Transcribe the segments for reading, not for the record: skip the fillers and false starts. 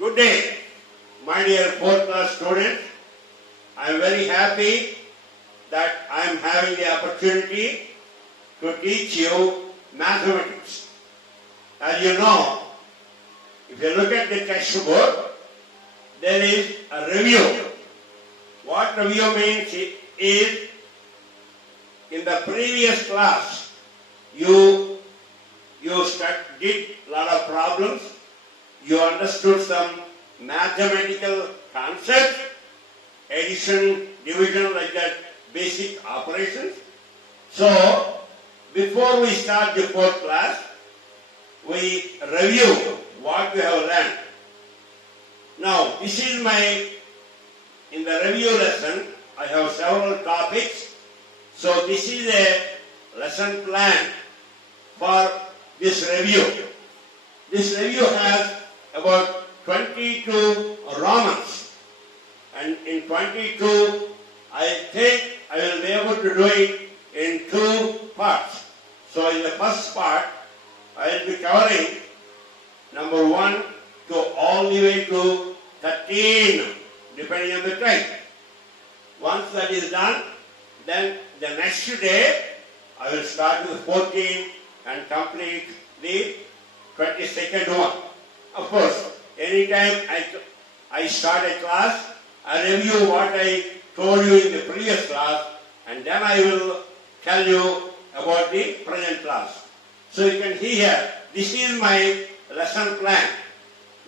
Good day, my dear 4th class students. I am very happy that I am having the opportunity to teach you mathematics. As you know, if you look at the textbook, there is a review. What review means is, in the previous class, you did a lot of problems, you understood some mathematical concepts, addition, division, like that, basic operations. So, before we start the 4th class, we review what we have learned. Now, this is in the review lesson, I have several topics. So, this is a lesson plan for this review. This review has about 22 Romans. And in 22, I think I will be able to do it in 2 parts. So in the first part, I will be covering number 1 to all the way to 13, depending on the time. Once that is done, then the next day, I will start with 14 and complete the 22nd one. Of course, anytime I start a class, I review what I told you in the previous class, and then I will tell you about the present class. So you can see here, this is my lesson plan.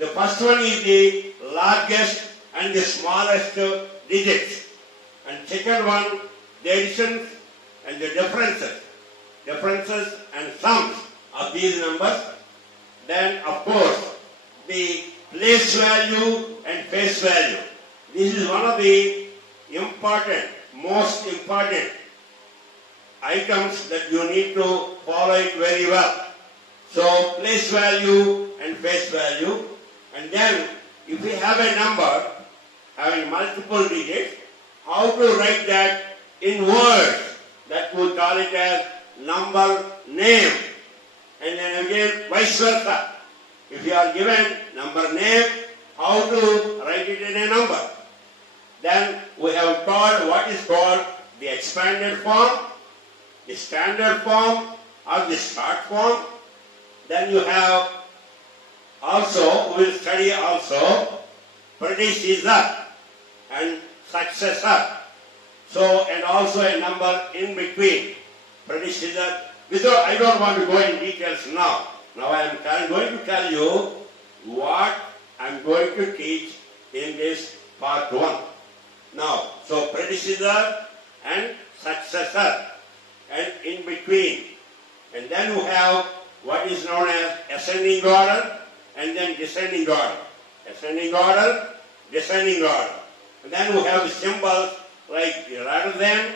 The first one is the largest and the smallest digits. And second one, the additions and the differences and sums of these numbers. Then, of course, the place value and face value. This is one of the most important items that you need to follow it very well. So, place value and face value. And then, if we have a number having multiple digits, how to write that in words? That we call it as number name. And then again, vice versa. If you are given number name, how to write it in a number? Then we have called what is called the expanded form, the standard form, or the short form. Then you have also, we will study also predecessor and successor. So, and also a number in between. Predecessor. I don't want to go in details now. Now I am going to tell you what I am going to teach in this part 1. Now, so predecessor and successor and in between. And then we have what is known as ascending order and then descending order. Ascending order, descending order. And then we have symbols like rather than,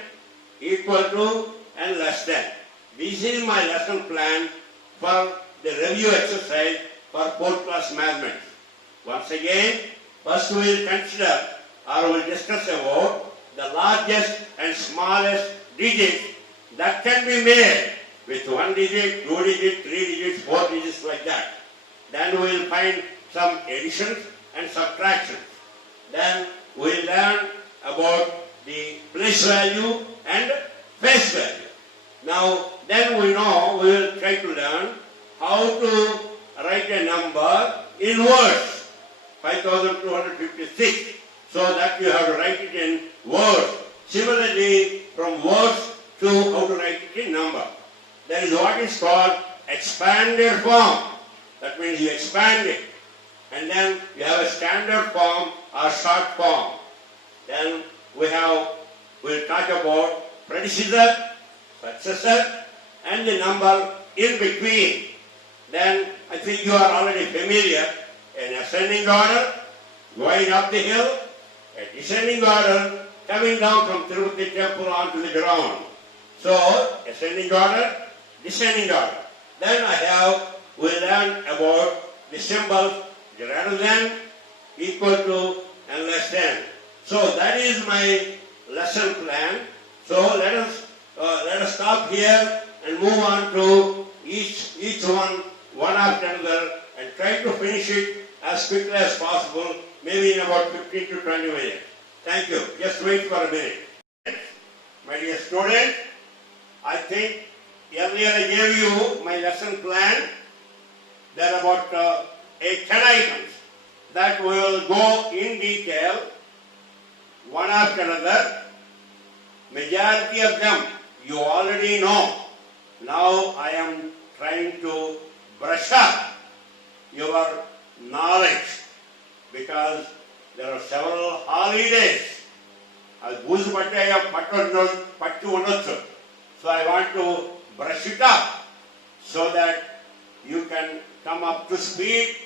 equal to, and less than. This is my lesson plan for the review exercise for 4th class mathematics. Once again, first we will consider or we will discuss about the largest and smallest digits that can be made with 1 digit, 2 digits, 3 digits, 4 digits like that. Then we will find some additions and subtractions. Then we will learn about the place value and face value. Now, then we know, we will try to learn how to write a number in words. 5256. So that you have to write it in words. Similarly, from words to how to write it in number. That is what is called expanded form. That means you expand it. And then you have a standard form or short form. Then we'll talk about predecessor, successor, and the number in between. Then I think you are already familiar. An ascending order, going up the hill, a descending order, coming down from Tirupati temple onto the ground. So, ascending order, descending order. Then we'll learn about the symbols greater than, equal to, and less than. So that is my lesson plan. So let us stop here and move on to each one after another, and try to finish it as quickly as possible, maybe in about 15 to 20 minutes. Thank you. Just wait for a minute. My dear student, I think earlier I gave you my lesson plan. There are about 10 items that we will go in detail, one after another. Majority of them you already know. Now I am trying to brush up your knowledge because there are several holidays. So I want to brush it up so that you can come up to speed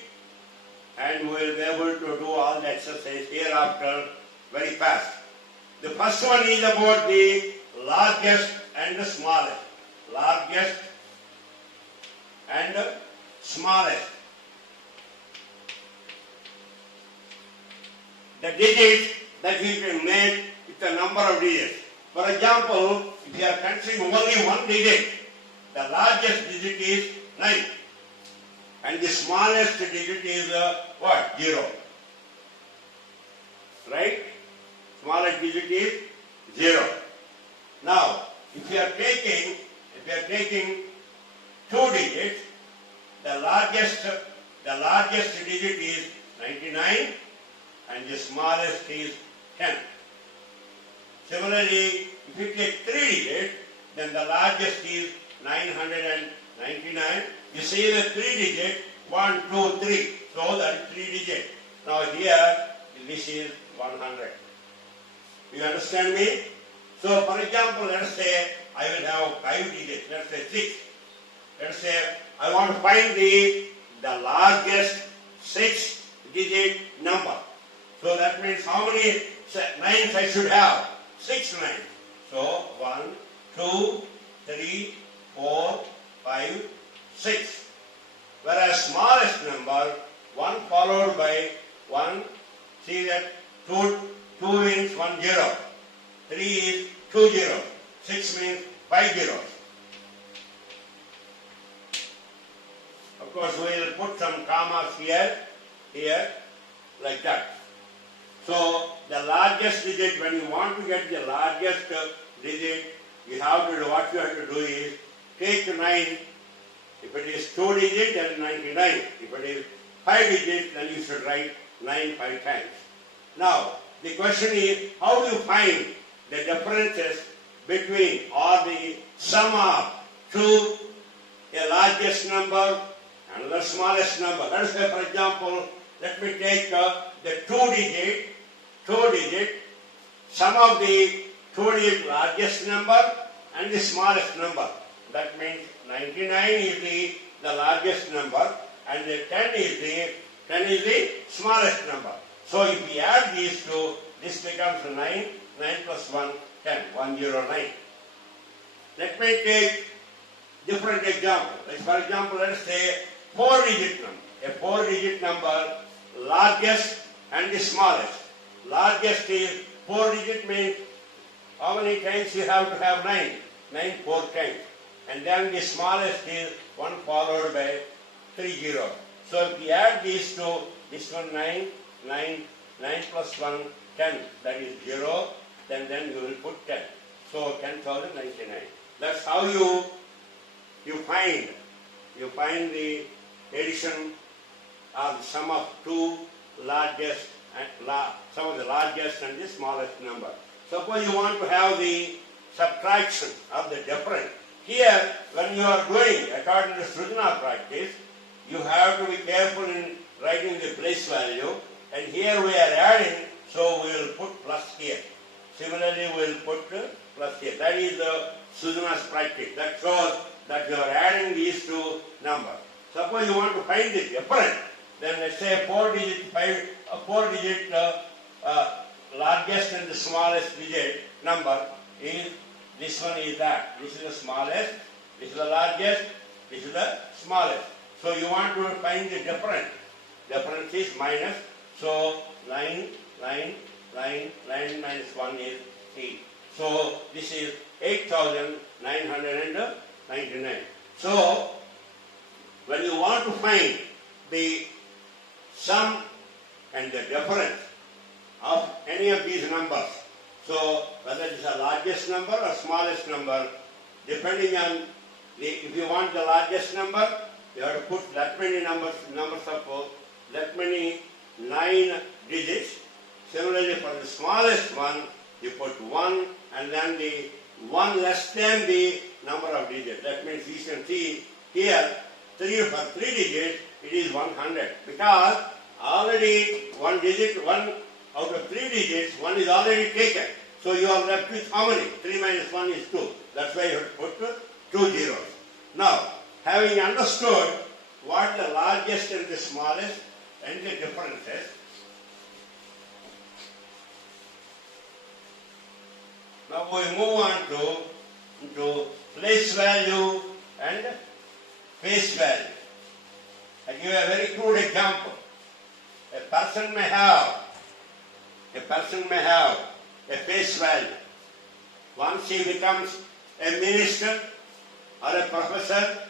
and we will be able to do all the exercise hereafter very fast. The first one is about the largest and the smallest. Largest and smallest. The digits that we can make with a number of digits. For example, if you are considering only one digit, the largest digit is 9. And the smallest digit is what? 0. Right? Smallest digit is 0. Now, if you are taking 2 digits, the largest digit is 99 and the smallest is 10. Similarly, if you take 3 digits, then the largest is 999. You see the 3 digit, 1, 2, 3. So that is 3 digits. Now here, this is 100. You understand me? So for example, let us say I will have 5 digits. Let's say 6. Let's say I want to find the largest 6-digit number. So that means how many 9s I should have? 6 9s. So 1, 2, 3, 4, 5, 6. Whereas smallest number, 1 followed by 1, see that 2 means 1 0. 3 is 2 zeros. 6 means 5 zeros. Of course, we will put some commas here, like that. So, the largest digit, when you want to get the largest digit, what you have to do is take 9. If it is 2 digits, then 99. If it is 5 digits, then you should write 9 5 times. Now, the question is, how do you find the differences between or the sum of a largest number and the smallest number? Let us say, for example, let me take the 2 digit, sum of the 2-digit largest number and the smallest number. That means 99 is the largest number and the 10 is the smallest number. So if we add these two, this becomes 9. 9 plus 1, 10. 109. Let me take different example. Like for example, let us say 4-digit number. A 4-digit number, largest and the smallest. Largest is 4-digit means how many times you have to have 9? 9 4 times. And then the smallest is 1 followed by 3 zeros. So if we add these two, this one 9 plus 1, 10, that is 0, then you will put 10. So 10,099. That's how you find the addition or the sum of some of the largest and the smallest number. Suppose you want to have the subtraction of the difference. Here, when you are doing, according to SRUJANA practice, you have to be careful in writing the place value. And here we are adding, so we will put plus here. Similarly, we will put plus here. That is SRUJANA's practice. That shows that you are adding these two numbers. Suppose you want to find the difference. Then let's say 4-digit largest and the smallest digit number is this one is that. This is the smallest, this is the largest, this is the smallest. So you want to find the difference. Difference is minus. So 9 minus 1 is 8. So this is 8,999. So when you want to find the sum and the difference of any of these numbers. So whether it is the largest number or smallest number, depending on if you want the largest number, you have to put that many numbers of that many 9 digits. Similarly, for the smallest one, you put 1 and then the 1 less than the number of digits. That means you can see here, for 3 digits, it is 100. Because already 1 digit, 1 out of 3 digits, 1 is already taken. So you are left with how many? 3 minus 1 is 2. That's why you have to put 2 zeros. Now, having understood what the largest and the smallest and the differences, now we move on to place value and face value. I give a very crude example. A person may have a face value. Once he becomes a minister or a professor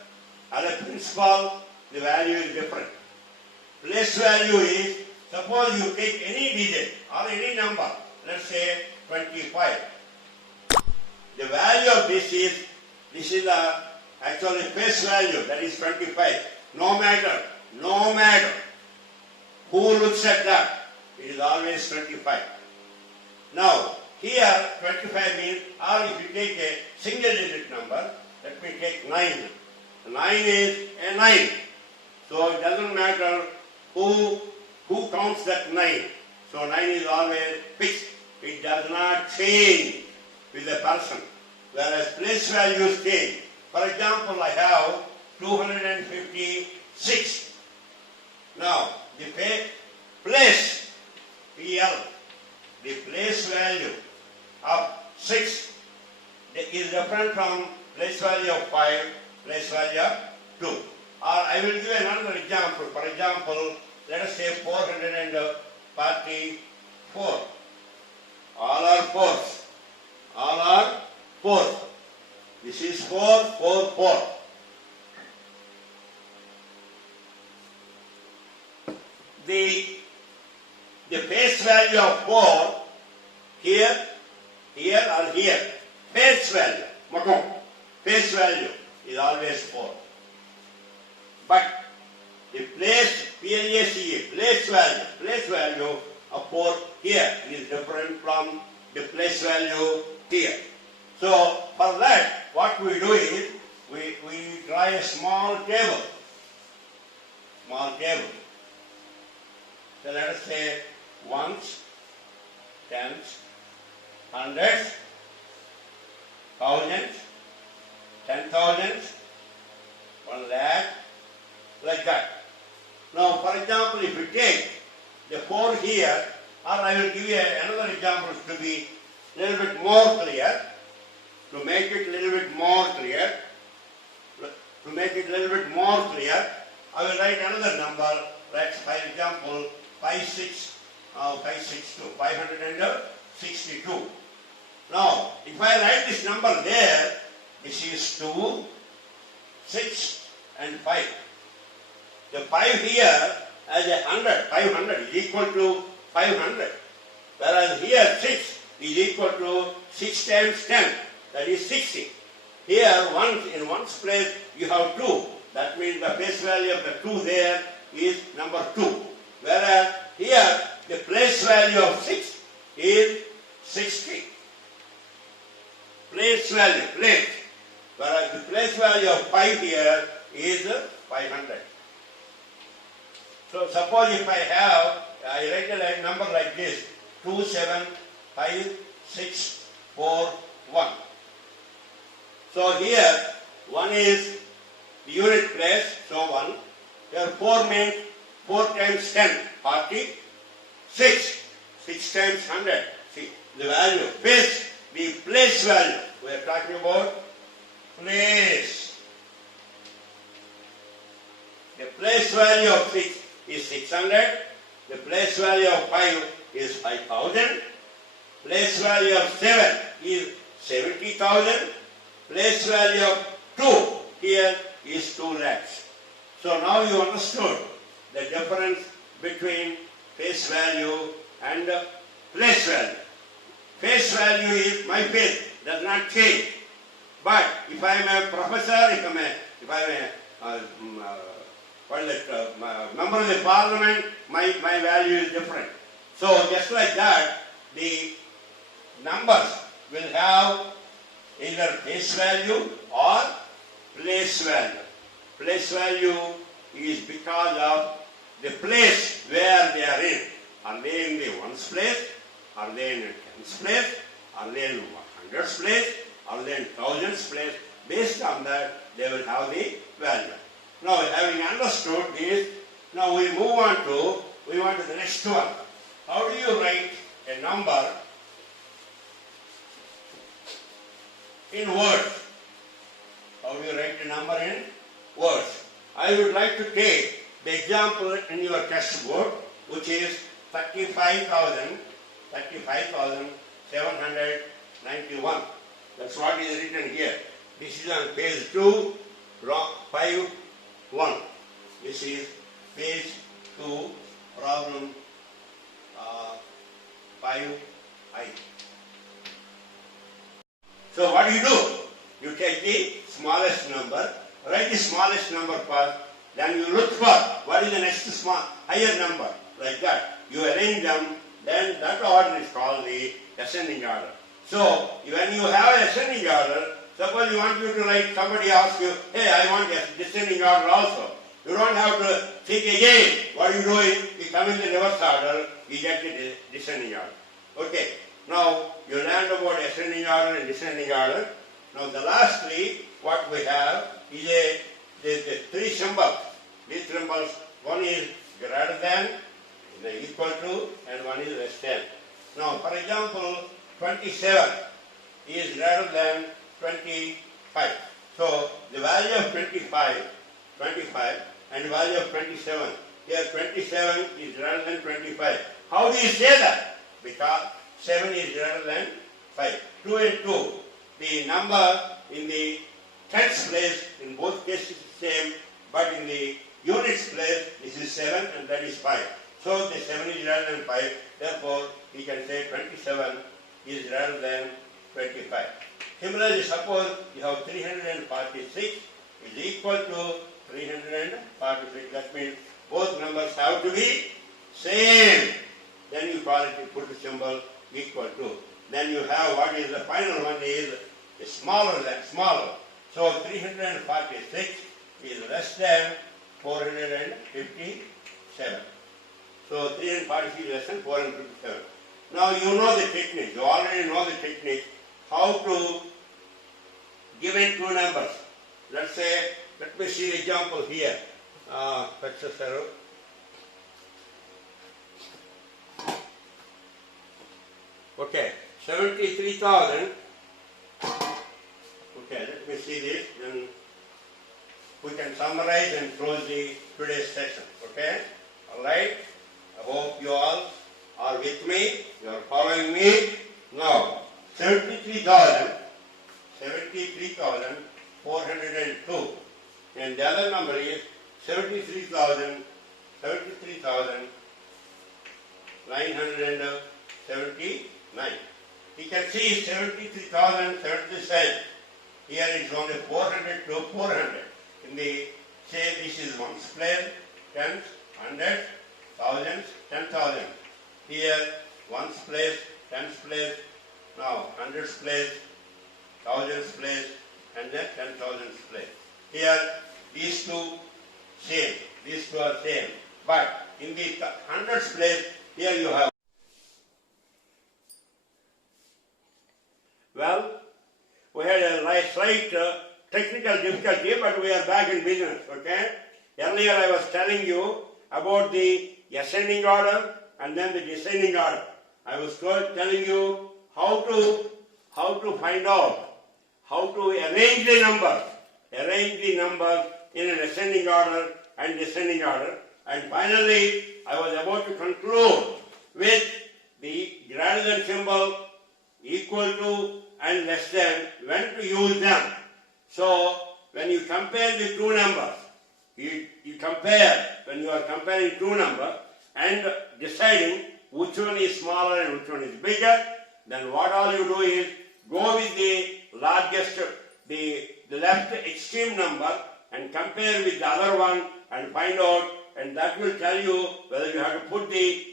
or a principal, the value is different. Place value is, suppose you take any digit or any number, let's say 25. The value of this is the actually face value, that is 25. No matter who looks at that, it is always 25. Now, here 25 means, or if you take a single digit number, let me take 9. 9 is a 9. So it doesn't matter who counts that 9. So 9 is always fixed. It does not change with the person. Whereas place values change. For example, I have 256. Now, the place, PL, the place value of 6 is different from place value of 5, place value of 2. Or I will give another example. For example, let us say 444. All are 4s. All are 4s. This is 4, 4, 4. The face value of 4 here or here. Face value. Face value is always 4. But the place, PLACE, place value of 4 here is different from the place value here. So for that, what we do is, we draw a small table. So let us say ones, tens, hundreds, thousands, 10,000s, 1 lakh, like that. Now, for example, if you take the 4 here, or I will give you another example to be a little bit more clear, to make it a little bit more clear, I will write another number, like for example, 562. Now, if I write this number there, this is 2, 6 and 5. The 5 here as 100, 500 is equal to 500. Whereas here 6 is equal to 6 times 10, that is 60. Here in one's place you have 2. That means the face value of the 2 there is number 2. Whereas here the place value of 6 is 60. Place. Whereas the place value of 5 here is 500. So suppose if I write a number like this, 275,641. So here 1 is the unit place, so 1. Here 4 means 4 times 10, 40. 6 times 100. See the value, the place value. We are talking about place. The place value of 6 is 600. The place value of 5 is 5,000. Place value of 7 is 70,000. Place value of 2 here is 2 lakhs. So now you understood the difference between face value and place value. Face value is my face, does not change. But if I am a professor, if I am a member of the parliament, my value is different. So just like that, the numbers will have either face value or place value. Place value is because of the place where they are in. Are they in the ones place? Are they in the tens place? Are they in hundreds place? Are they in thousands place? Based on that, they will have the value. Now, having understood this, now we move on to the next one. How do you write a number in words? How do you write a number in words? I would like to take the example in your textbook, which is 35,791. That's what is written here. This is on page 2, 5, 1. This is page 2, problem 5I. So what do? You take the smallest number, write the smallest number first, then you look for what is the next higher number, like that. You arrange them, then that order is called the ascending order. So when you have an ascending order, suppose you want to write, somebody asks you, hey, I want a descending order also. You don't have to think again. What you do is, you come in the reverse order, you get the descending order. Okay. Now, you learned about ascending order and descending order. Now, the last three, what we have is the three symbols. These symbols, one is greater than, equal to, and one is less than. Now, for example, 27 is greater than 25. So, the value of 25, and the value of 27. Here, 27 is greater than 25. How do you say that? Because 7 is greater than 5. 2 and 2. The number in the tens place, in both cases is same, but in the units place, this is 7 and that is 5. So the 7 is greater than 5. Therefore, we can say 27 is greater than 25. Similarly, suppose you have 346 is equal to 346. That means both numbers have to be same. Then you call it, you put the symbol equal to. Then you have what is the final one is smaller than smaller. So 346 is less than 457. So 346 is less than 457. Now you know the technique. You already know the technique. How to give in two numbers. Let's say, let me see the example here. Okay, 73,000. Okay, let me see this. Then we can summarize and close the today's session. Okay? Alright? I hope you all are with me. You are following me. Now, 73,402. And the other number is 73,979. You can see 73,077. Here is only 400 to 400. In the, say this is ones place, tens, hundreds, thousands, 10,000. Here ones place, tens place, now hundreds place, thousands place, and then 10,000s place. Here these two same, these two are same. But in the hundreds place, here you have. Well, we had a slight technical difficulty, but we are back in business, okay? Earlier I was telling you about the ascending order and then the descending order. I was telling you how to find out, how to arrange the numbers in an ascending order and descending order. And finally, I was about to conclude with the greater than symbol, equal to, and less than, when to use them. So, when you compare the two numbers, when you are comparing two numbers, and deciding which one is smaller and which one is bigger, then what all you do is go with the largest, the left extreme number and compare with the other one and find out, and that will tell you whether you have to put the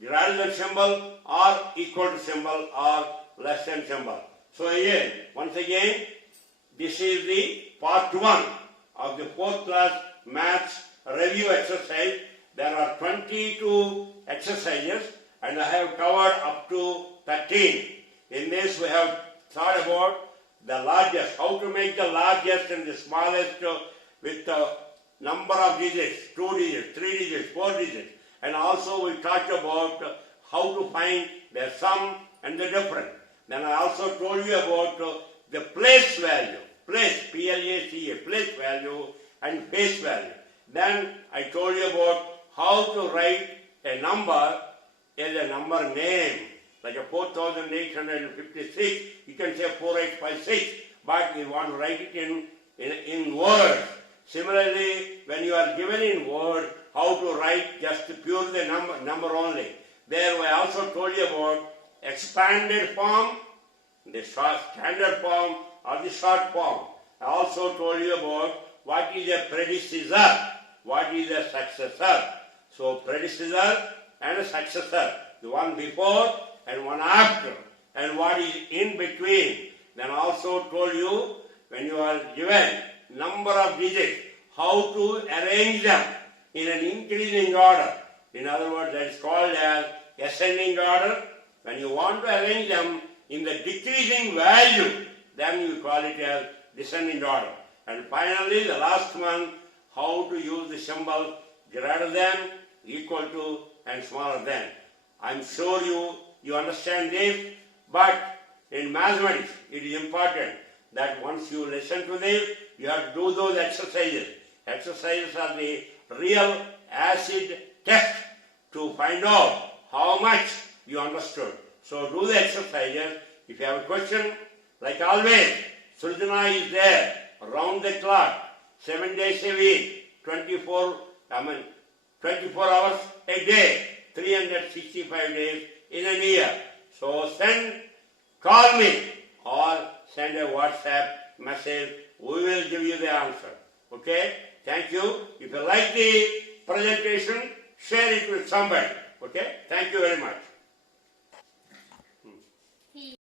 greater than symbol or equal to symbol or less than symbol. So again, once again, this is the part 1 of the 4th class maths review exercise. There are 22 exercises and I have covered up to 13. In this we have thought about the largest, how to make the largest and the smallest with the number of digits, 2 digits, 3 digits, 4 digits. And also we talked about how to find the sum and the difference. Then I also told you about the place value, place, P-L-A-C-E, place value and face value. Then I told you about how to write a number as a number name. Like a 4,856, you can say 4856, but we want to write it in words. Similarly, when you are given in word, how to write just pure the number only. There I also told you about expanded form, the standard form or the short form. I also told you about what is a predecessor, what is a successor. So predecessor and a successor, the one before and one after, and what is in between. Then also told you when you are given number of digits, how to arrange them in an increasing order. In other words, that is called as ascending order. When you want to arrange them in the decreasing value, then you call it as descending order. And finally, the last one, how to use the symbol greater than, equal to, and smaller than. I'm sure you understand this, but in mathematics, it is important that once you listen to this, you have to do those exercises. Exercises are the real acid test to find out how much you understood. So do the exercises. If you have a question, like always, SRUJANA is there around the clock, 7 days a week, 24 hours a day, 365 days in a year. So call me or send a WhatsApp message. We will give you the answer. Okay? Thank you. If you like the presentation, share it with somebody. Okay? Thank you very much.